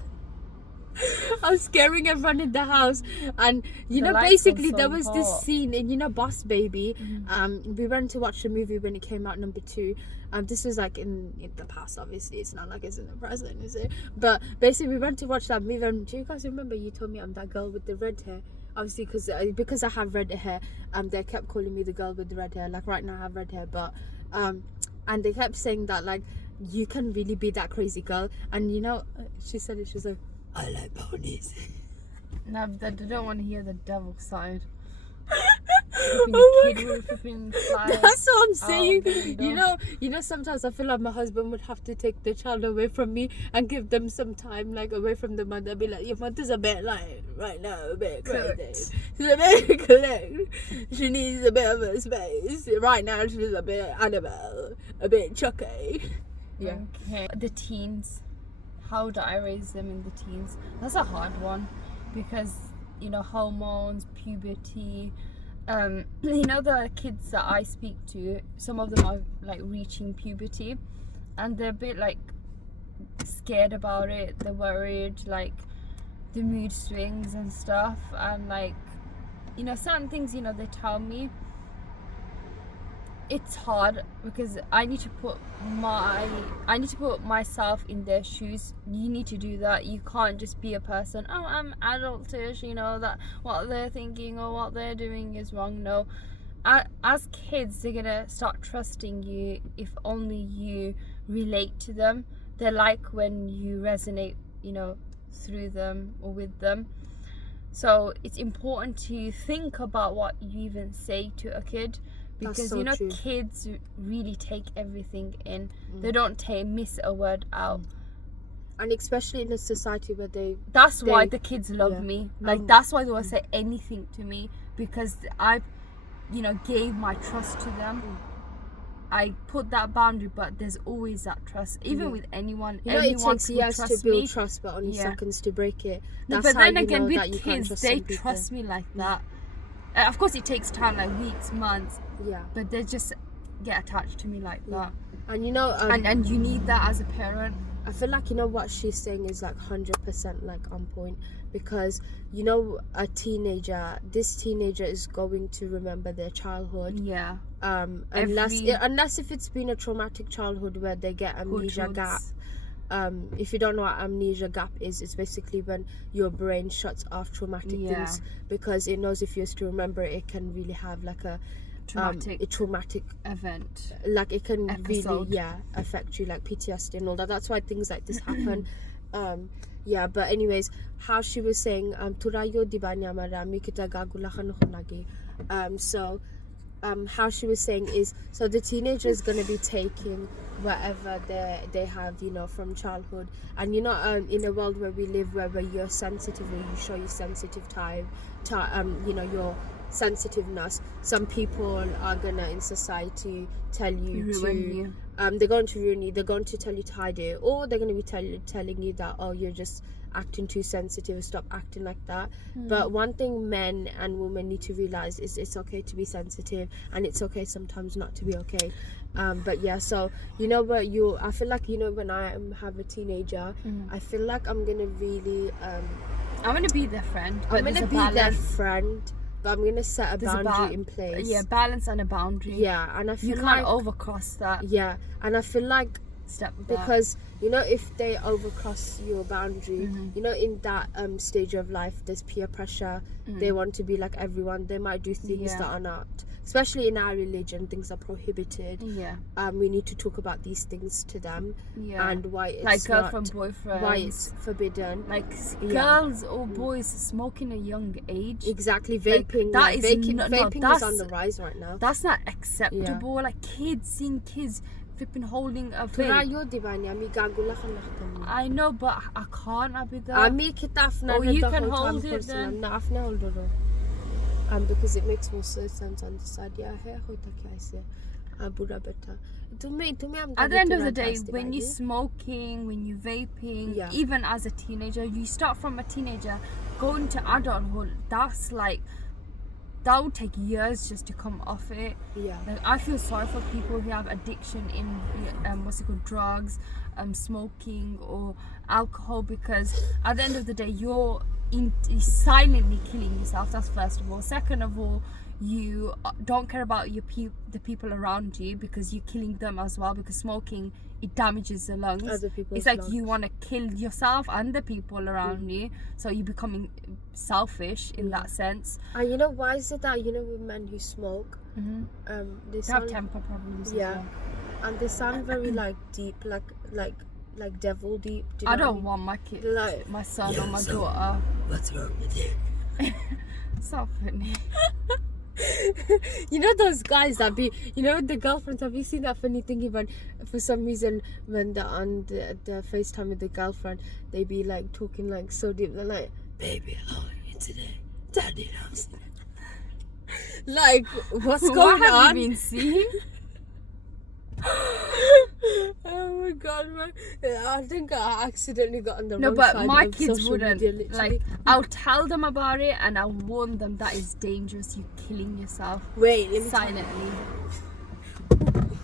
I was scaring everyone in the house, and basically there was this scene in Boss Baby. We went to watch the movie when it came out, number 2. This was like in the past, obviously. It's not like it's in the present, is it? But basically, we went to watch that movie. And do you guys remember? You told me I'm that girl with the red hair. Obviously, because I have red hair. They kept calling me the girl with the red hair. Like right now, I have red hair, but and they kept saying that like you can really be that crazy girl. And she said it. She was like, I like ponies. No, but I don't want to hear the devil side. Oh Kid with flipping flies. That's what I'm saying. Window. Sometimes I feel like my husband would have to take the child away from me and give them some time, like away from the mother. Be like, your mother's a bit like right now, a bit crazy. She's a bit collect. She needs a bit of a space. Right now, she's a bit Annabelle, a bit Chucky. Yeah. Okay. The teens. How do I raise them in the teens? That's a hard one, because you know, hormones, puberty. You know, the kids that I speak to, some of them are like reaching puberty, and they're a bit like scared about it. They're worried, like the mood swings and stuff, and like, you know, certain things, you know, they tell me. It's hard because I need to put myself in their shoes. You need to do that. You can't just be a person, oh, I'm adultish, you know, that what they're thinking or what they're doing is wrong. No, as kids, they're gonna start trusting you if only you relate to them. They're like when you resonate, you know, through them or with them. So it's important to think about what you even say to a kid. Because, you know, true. Kids really take everything in. They don't miss a word out. And especially in a society where That's why the kids love me. Like, that's why they will say anything to me. Because I, you know, gave my trust to them. I put that boundary, but there's always that trust. Even with anyone, you know, anyone it takes years to build me. Trust, but only seconds to break it. That's but then again, with kids, they trust me like that. Of course, it takes time, like weeks, months. Yeah. But they just get attached to me like that. And you know, and you need that as a parent. I feel like, you know, what she's saying is like 100% like on point, because, you know, this teenager is going to remember their childhood. Yeah. Unless if it's been a traumatic childhood where they get amnesia gap. If you don't know what amnesia gap is, it's basically when your brain shuts off traumatic things, because it knows if you used to remember it can really have like a traumatic event, like it can episode. Really affect you, like PTSD and all that. That's why things like this happen. But anyways, how she was saying how she was saying is, so the teenager is going to be taking whatever they have, you know, from childhood. And, you know, in a world where we live, where you're sensitive, where you show your sensitive you know, your sensitiveness, some people are gonna in society tell you they're going to ruin you. They're going to tell you to hide it, or they're going to be telling you that, oh, you're just acting too sensitive, stop acting like that. But one thing men and women need to realize is it's okay to be sensitive, and it's okay sometimes not to be okay. But yeah, so, you know what, I feel like, you know, when I have a teenager, I feel like I'm gonna really I'm gonna be their friend, but I'm gonna be their friend, but I'm gonna set a boundary in place. Yeah, balance and a boundary. Yeah, and I feel you can't overcross that. Yeah, and I feel like step back. Because, you know, if they overcross your boundary, you know, in that stage of life, there's peer pressure. They want to be like everyone. They might do things that are not, especially in our religion, things are prohibited. We need to talk about these things to them, and why it's like girlfriend, boyfriend, why it's forbidden. Like girls or boys smoking at a young age. Exactly, vaping. Like, vaping is on the rise right now. That's not acceptable. Like seeing kids flipping holding a vape. I know, but I can't. I'll be there. Oh, you can hold it then. Because it makes more sense on the side. At the end of the day, when you're smoking, when you're vaping, even as a teenager, you start from a teenager going to adulthood. That would take years just to come off it. Like, I feel sorry for people who have addiction in drugs, smoking or alcohol, because at the end of the day you're silently killing yourself. That's first of all. Second of all, you don't care about the people around you, because you're killing them as well, because smoking, it damages the lungs. It's like you want to kill yourself and the people around you, so you're becoming selfish in that sense. And you know why is it that, you know, with men who smoke, they have temper problems as well. And they sound very like deep, like devil deep. I don't want my kid, like my son or my daughter. What's wrong with you? It's not funny. You know those guys that be, you know, the girlfriends, have you seen that funny thing when for some reason when they're on the FaceTime with the girlfriend, they be like talking like so deep, they're like, baby, how are you today? Daddy loves you. Like, what's going on? What have you been seeing? Oh my god. god, man. I think I accidentally got on the No, wrong but side my of kids social wouldn't. media, literally. Like, I'll tell them about it and I'll warn them that is dangerous. You're killing yourself Wait, let me tell you. silently.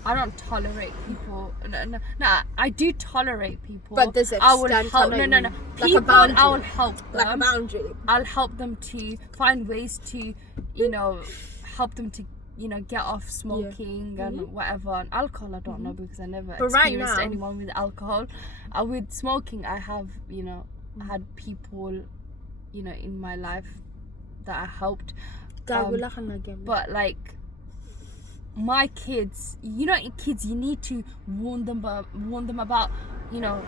I don't tolerate people. No, I do tolerate people. But there's I will extent, help. I know No. you mean. Like a People, boundary. I will help them. Like a boundary. I'll help them to find ways to, you know, help them to, you know, get off smoking and whatever. And alcohol, I don't know because I never But right experienced now- anyone with alcohol. With smoking, I have, you know, had people, you know, in my life that I helped. But like my kids, you know, kids, you need to warn them about, you know,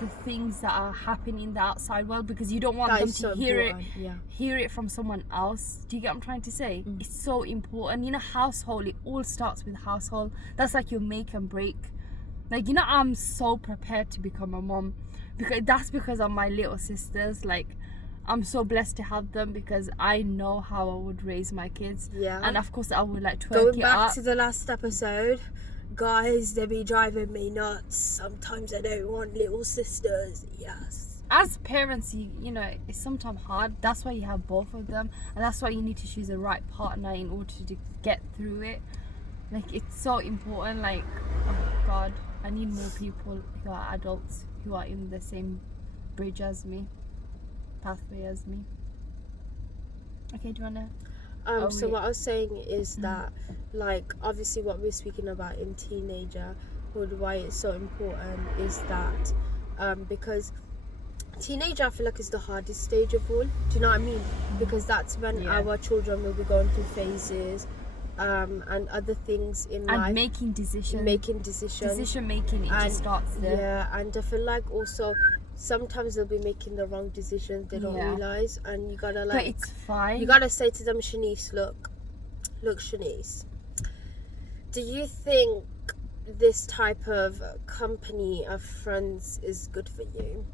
the things that are happening in the outside world, because you don't want That them is to so hear important, hear it from someone else. Do you get what I'm trying to say? It's so important. You know, household, it all starts with household. That's like your make and break. Like, you know, I'm so prepared to become a mom because of my little sisters. Like, I'm so blessed to have them because I know how I would raise my kids. Yeah. And of course I would like twerk Going it back up. to the last episode, guys, they be driving me nuts. Sometimes I don't want little sisters. Yes. As parents, you know, it's sometimes hard. That's why you have both of them, and that's why you need to choose the right partner in order to get through it. Like, it's so important. Like, oh God, I need more people who are adults, who are in the same bridge as me, pathway as me. Okay, do you wanna? So what I was saying is that, like, obviously what we're speaking about in teenagerhood, why it's so important is that because teenager, I feel like, is the hardest stage of all. Do you know what I mean? Because that's when our children will be going through phases and other things in life. And making decision making, it just starts there. Yeah, and I feel like also sometimes they'll be making the wrong decisions, they don't realise, and you gotta, like, but it's fine. You gotta say to them, Shanice, look Shanice, do you think this type of company of friends is good for you?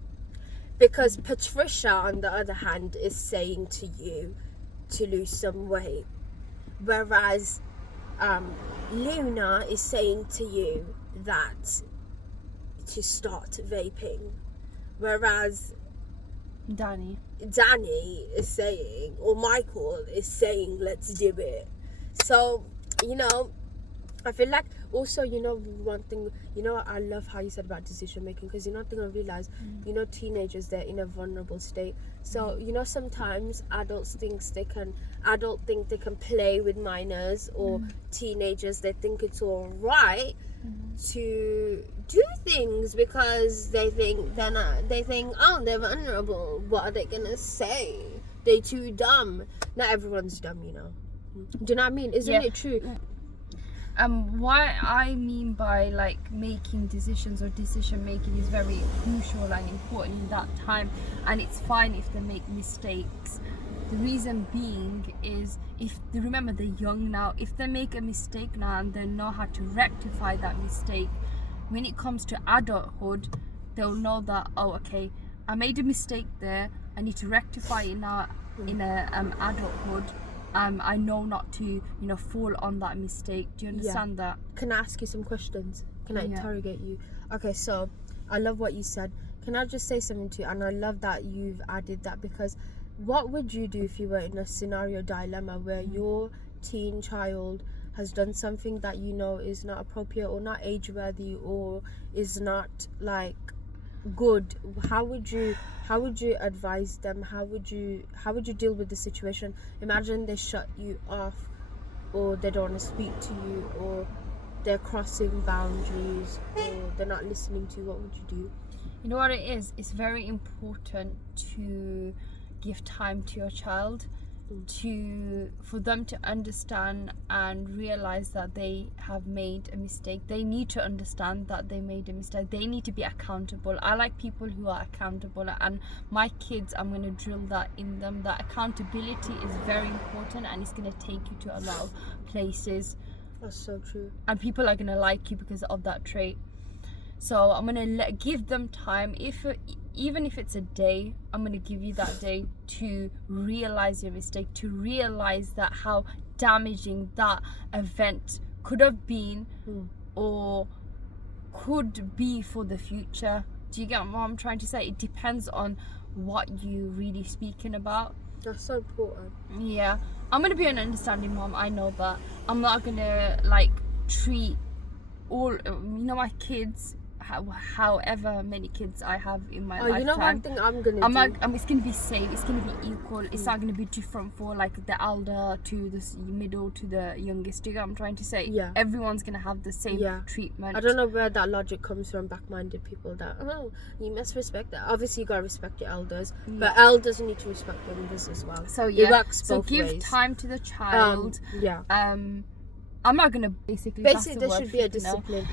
Because Patricia, on the other hand, is saying to you to lose some weight, whereas Luna is saying to you that to start vaping, whereas Danny is saying, or Michael is saying, let's do it. So, you know, I feel like also, you know, one thing, you know, I love how you said about decision making, because, you know, thing I realized, you know, teenagers, they're in a vulnerable state. So, you know, sometimes adults think they can play with minors, or teenagers, they think it's all right to do things because they think oh, they're vulnerable, what are they gonna say, they're too dumb. Not everyone's dumb, you know. Do you know what I mean? Isn't it true? What I mean by, like, making decisions or decision making is very crucial and important in that time, and it's fine if they make mistakes. The reason being is, remember, they're young now. If they make a mistake now and they know how to rectify that mistake, when it comes to adulthood, they'll know that, oh, okay, I made a mistake there, I need to rectify it now in adulthood. I know not to, you know, fall on that mistake. Do you understand that? Can I ask you some questions? Can I interrogate you? Okay, so I love what you said. Can I just say something to you? And I love that you've added that, because what would you do if you were in a scenario dilemma where your teen child has done something that you know is not appropriate or not age worthy or is not, like, good? How would you advise them? How would you deal with the situation? Imagine they shut you off, or they don't want to speak to you, or they're crossing boundaries, or they're not listening to you. What would you do? You know what it is? It's very important to give time to your child, for them to understand and realize that they have made a mistake. They need to understand that they made a mistake. They need to be accountable. I like people who are accountable, and my kids, I'm going to drill that in them, that accountability is very important, and it's going to take you to a lot of places. That's so true. And people are going to like you because of that trait. So I'm going to give them time. Even if it's a day, I'm going to give you that day to realize your mistake, to realize that how damaging that event could have been, or could be for the future. Do you get what I'm trying to say? It depends on what you really speaking about. That's so important. Yeah, I'm gonna be an understanding mom, I know, but I'm not gonna like treat all my kids, however many kids I have in my lifetime. You know one thing I'm gonna do? It's gonna be same, it's gonna be equal. It's not gonna be different for like the elder to the middle to the youngest. Do you get what I'm trying to say? Yeah. Everyone's gonna have the same treatment. I don't know where that logic comes from, back-minded people that, you must respect that. Obviously you gotta respect your elders, but elders need to respect youngers as well. So it works both give ways. time to the child. I'm not gonna basically there should be a discipline.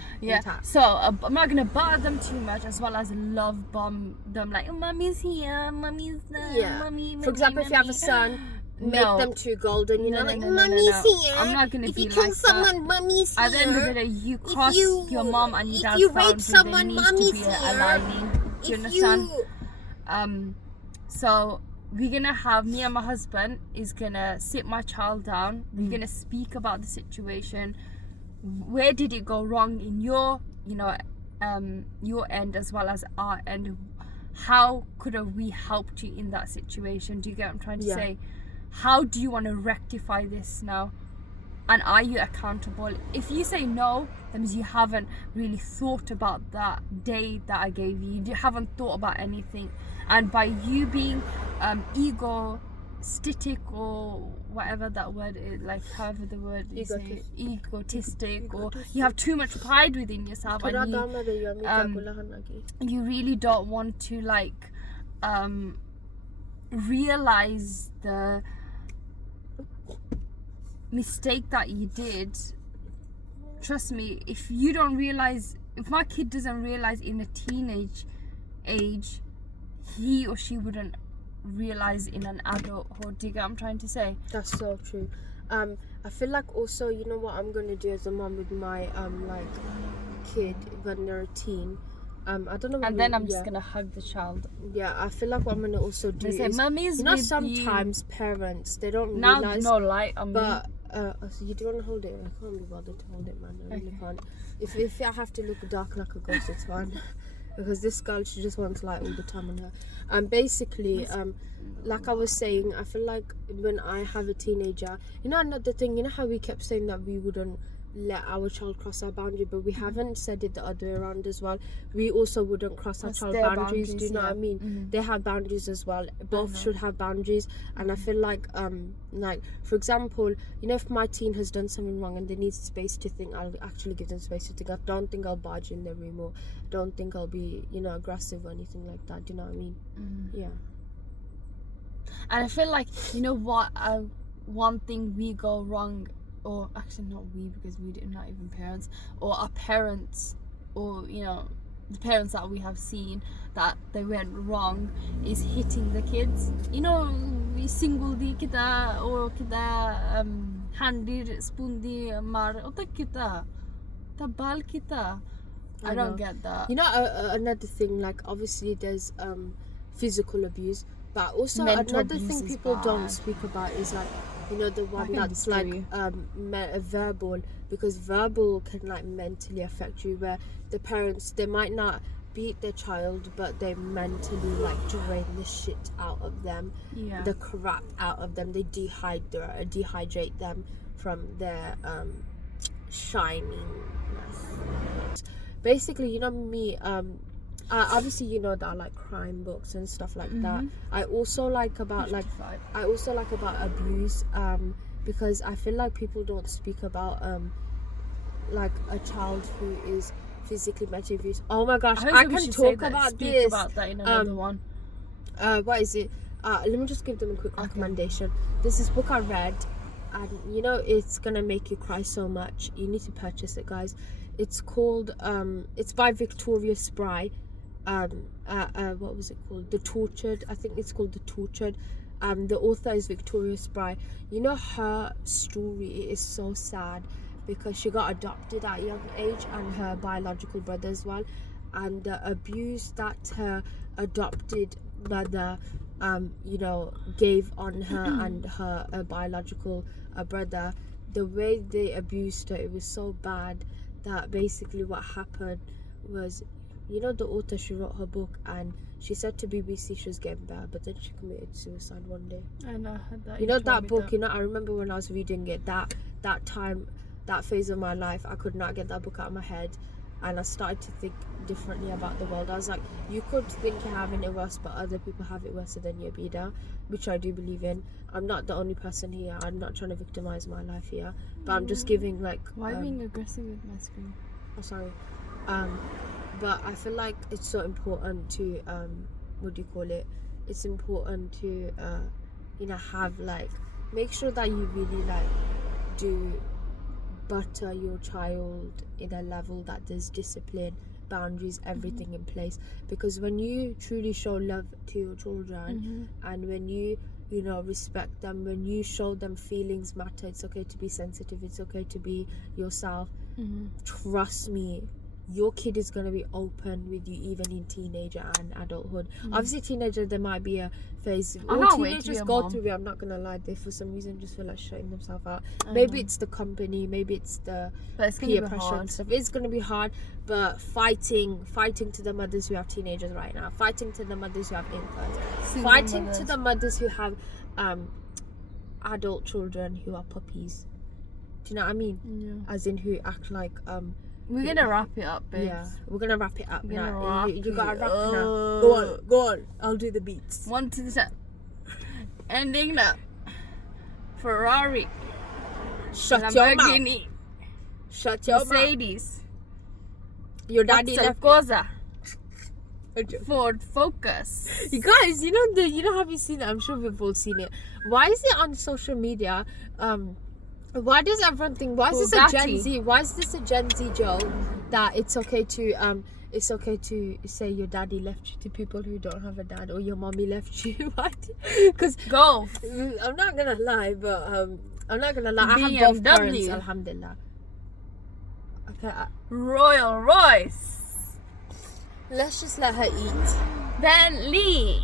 So I'm not gonna bother them too much, as well as love bomb them like, mommy's here, mommy's there, mommy. For example, if you have a son, make them too golden. Mommy's here. I'm not gonna if be you kill like someone, that. mommy's here. At the end of the day, you cross your mom and your dad's you rape boundary. someone, there needs mommy's to be here. a aligning. Do you understand? So we're gonna have, me and my husband is gonna sit my child down. We're gonna speak about the situation. Where did it go wrong in your your end as well as our end? How could have we helped you in that situation? Do you get what I'm trying to say? How do you want to rectify this now? And are you accountable? If you say no, that means you haven't really thought about that day that I gave you. You haven't thought about anything. And by you being egoistic or whatever that word is, like however the word is, egotistic, or you have too much pride within yourself, and you really don't want to like realize the mistake that you did. Trust me, if my kid doesn't realize in a teenage age, he or she wouldn't realize in an adulthood. Do you get what I'm trying to say? That's so true. I feel like also, you know what I'm gonna do as a mom with my like kid when they're a teen. I don't know. And then I'm just gonna hug the child. Yeah, I feel like what I'm gonna also do is, Mommy's sometimes parents, they don't now realize. No light on but so you do want to hold it? I can't be bothered to hold it, man. I really can't. If I have to look dark like a ghost, it's fine. Because this girl, she just wants light all the time on her. And basically, like I was saying, I feel like when I have a teenager, another thing, how we kept saying that we wouldn't let our child cross our boundary, but we haven't said it the other way around as well. We also wouldn't cross our child boundaries. Do you know what I mean? Mm-hmm. They have boundaries as well. Both should have boundaries. And I feel like for example, if my teen has done something wrong and they need space to think, I'll actually give them space to think. I don't think I'll barge in their room, or don't think I'll be aggressive or anything like that. Do you know what I mean? Mm-hmm. Yeah. And I feel like one thing we go wrong, or actually not we, because we are not even parents, or our parents, or the parents that we have seen that they went wrong, is hitting the kids. We single di kita, or kita handir spoon di mar otak kita tabal kita. I don't get that. Another thing, like obviously there's physical abuse, but also mental another thing people don't speak about is like the one that's like verbal, because verbal can like mentally affect you, where the parents, they might not beat their child, but they mentally like drain the shit out of them, the crap out of them. They dehydrate them from their shiningness. Basically, me, obviously that I like crime books and stuff like that. I also like about abuse, because I feel like people don't speak about like a child who is physically mentally abused. Oh my gosh, I can talk about this. Speak about that in another one. What is it? Let me just give them a quick recommendation. There's this book I read, and it's gonna make you cry so much. You need to purchase it, guys. It's called it's by Victoria Spry. What was it called? The Tortured. I think it's called The Tortured. The author is Victoria Spry. Her story is so sad, because she got adopted at a young age, and her biological brother as well, and the abuse that her adopted mother gave on her and her biological brother. The way they abused her, it was so bad that basically what happened was, you know, the author, she wrote her book and she said to BBC she was getting better, but then she committed suicide one day. I know, I heard that. You know that book, you know, I remember when I was reading it, that time, that phase of my life, I could not get that book out of my head, and I started to think differently about the world. I was like, you could think you're having it worse, but other people have it worse than you, Abida, which I do believe in. I'm not the only person here. I'm not trying to victimize my life here, but I'm just giving like... Why being aggressive with my screen? Oh, sorry. But I feel like it's so important to, what do you call it? It's important to, you know, have like, make sure that you really like do butter your child in a level that there's discipline, boundaries, everything in place. Because when you truly show love to your children, and when you know, respect them, when you show them feelings matter, it's okay to be sensitive, it's okay to be yourself, trust me, your kid is going to be open with you even in teenager and adulthood. Obviously teenager, there might be a phase, all teenagers go through it, I'm not going to lie, they for some reason just feel like shutting themselves out. Maybe it's the company, maybe it's the peer pressure and stuff. It's going to be hard, but fighting to the mothers who have teenagers right now, fighting to the mothers who have infants, fighting to the mothers who have adult children who are puppies. Do you know what I mean? Yeah. As in who act like we're gonna wrap it up, babes. Yeah, we're gonna wrap it up now. You gotta wrap it it now. Go on. I'll do the beats. 1 to the 7. Ending now. Ferrari. Shut your mouth. Lamborghini. Shut your mouth. Mercedes. Your daddy left. Cosa. Ford Focus. You guys, you know, have you seen it? I'm sure we've all seen it. Why is it on social media? Why does everyone think? Why is this a Gen Z? Why is this a Gen Z joke that it's okay to say your daddy left you to people who don't have a dad, or your mommy left you? What? Because I'm not gonna lie, but I have both parents. Alhamdulillah. Okay. Royal Royce. Let's just let her eat. Bentley.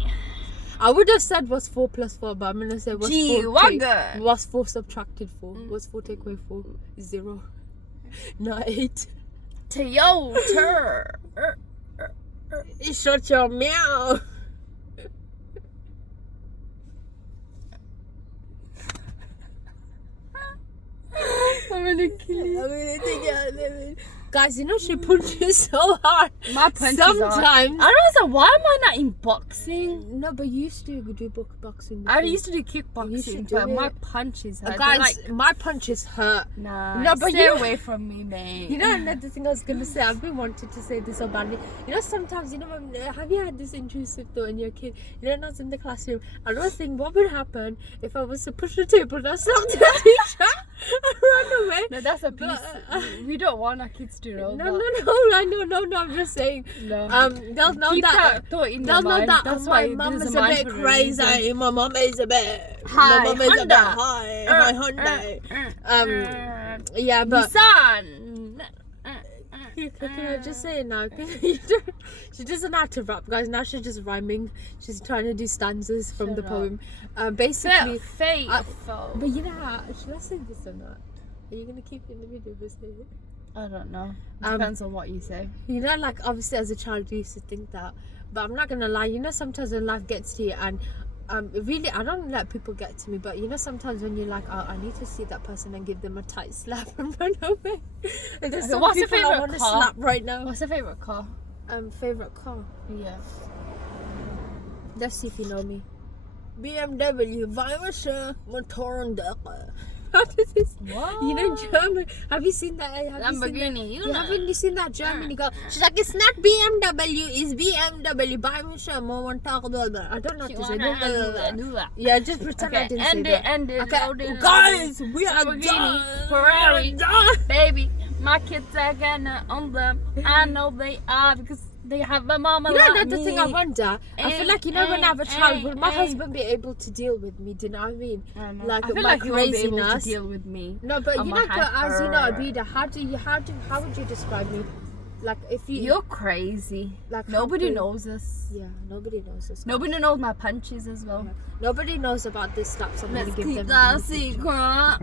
I would have said what's 4 plus 4, but I'm gonna say what's G-Wagon. What's 4 subtracted 4? What's 4 take away 4? 0. Not 8. Toyota. Shut your mouth. I'm gonna kill you. I'm gonna take it out. Guys, you know she punches so hard. My punches sometimes. I don't know why am I not in boxing? No, but you used to do boxing. I used to do kickboxing, but my punches hurt. Guys, my punches hurt. Nah, no, but stay away from me, mate. You know another thing I was gonna say. I've been wanting to say this so badly. You know, sometimes, you know, have you had this intrusive thought in your kid? You know, when I was in the classroom, I was thinking, what would happen if I was to push the table and I slapped the teacher and run away? No, that's a piece. We don't want our kids to know. No, I'm just saying. No. They'll know Keep that thought in they'll your know that That's my why mum is a bit crazy. My mum is a bit high. My mum is a bit high. Hyundai. Yeah, but Nissan. can I just say it now? She doesn't have to rap, guys. Now she's just rhyming. She's trying to do stanzas from the poem. Basically, faithful. But you know how? Should I say this or not? Are you gonna keep it in the video? I don't know. Depends on what you say. You know, like obviously as a child you used to think that, but I'm not gonna lie. You know, sometimes when life gets to you, and really, I don't let people get to me, but you know, sometimes when you're like, oh, I need to see that person and give them a tight slap and run away. And there's some what's people your favorite I want to car? slap right now. What's your favorite car? Favorite car? Yeah. Let's see if you know me. BMW Weihwasser Motorendecke. How does this? What? You know German? Have you seen that? Lamborghini. Haven't you seen that German? She's like, it's not BMW, it's BMW. I don't know what to say. Yeah, just pretend I didn't say that. End it. Okay. Guys, we are done. Ferrari, baby. My kids are gonna own them. I know they are because they have a mama. You know, like that's the thing I wonder. I feel like, you know, when I have a child, will my husband be able to deal with me? Do you know what I mean? Like, I feel like he won't be able to deal with me. No, but you know, as you know, Abida, how would you describe me? Like, if you're crazy. Like, nobody knows us. Yeah, nobody knows us. Nobody knows my punches as well. Yeah. Nobody knows about this slaps. I'm gonna give them that secret.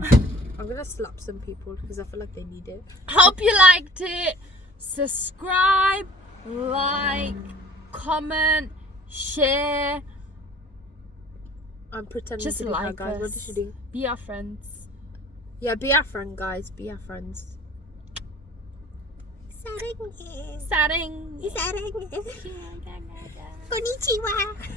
I'm gonna slap some people because I feel like they need it. Hope you liked it. subscribe, like, comment, share. I'm pretending Just to be her, like guys. us. What did she do? Be our friends. Yeah, be our friend, guys. Be our friends. Sarang. Konnichiwa.